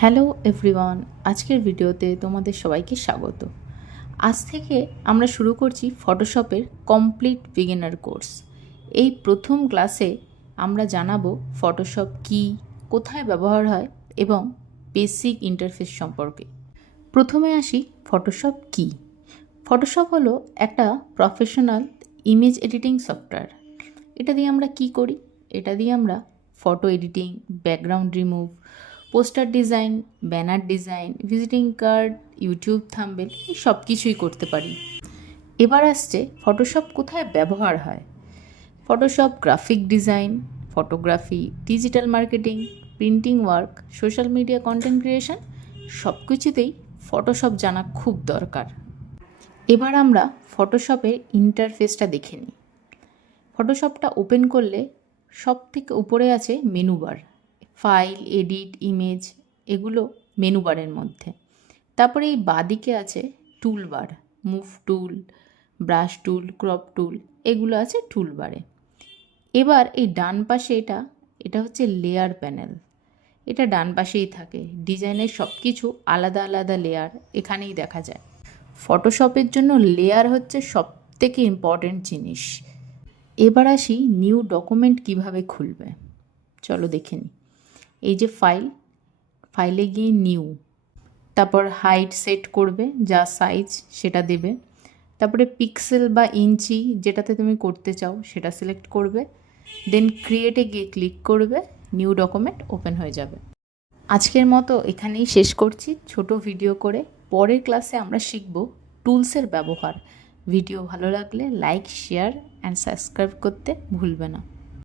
Hello everyone, আজকের ভিডিওতে তোমাদের সবাইকে স্বাগত। আজ থেকে আমরা শুরু করছি ফটোশপের কমপ্লিট বিগিনার কোর্স। এই প্রথম ক্লাসে আমরা জানাবো ফটোশপ কী, কোথায় ব্যবহার হয় এবং বেসিক ইন্টারফেস সম্পর্কে। প্রথমে আসি ফটোশপ কী। ফটোশপ হলো একটা প্রফেশনাল ইমেজ এডিটিং সফটওয়্যার। এটা দিয়ে আমরা কি করি? এটা দিয়ে আমরা photo editing, background remove, poster design, banner design, visiting card, YouTube thumbnail এই সব কিছুই করতে পারি। এবার আসছে ফটোশপ কোথায় ব্যবহার হয়। Photoshop graphic design, photography, digital marketing, printing work, social media content creation সব কিছুতেই ফটোশপ জানা খুব দরকার। এবার আমরা ফটোশপের ইন্টারফেসটা দেখে নিই। ফটোশপটা ওপেন করলে সব থেকে উপরে আছে menu bar, file, edit, image এগুলো মেনু বারের মধ্যে। তারপরে এই বাঁদিকে আছে tool bar, move tool, brush tool, crop tool এগুলো আছে টুল বারে। এবার এই ডান পাশে এটা হচ্ছে লেয়ার প্যানেল। এটা ডান পাশেই থাকে। ডিজাইনের সব কিছু আলাদা আলাদা লেয়ার এখানেই দেখা যায়। ফটোশপের জন্য লেয়ার হচ্ছে সব থেকে ইম্পর্ট্যান্ট জিনিস। এবার আসি নিউ ডকুমেন্ট কিভাবে খুলবে, চলো দেখে নিই। এই যে ফাইলে গিয়ে নিউ, তারপর হাইট সেট করবে, যা সাইজ সেটা দেবে। তারপরে পিক্সেল বা ইঞ্চি যেটাতে তুমি করতে চাও সেটা সিলেক্ট করবে। দেন ক্রিয়েটে গিয়ে ক্লিক করবে, নিউ ডকুমেন্ট ওপেন হয়ে যাবে। আজকের মতো এখানেই শেষ করছি ছোট ভিডিও করে। পরের ক্লাসে আমরা শিখব টুলসের ব্যবহার। ভিডিও ভালো লাগলে লাইক, শেয়ার অ্যান্ড সাবস্ক্রাইব করতে ভুলবে না।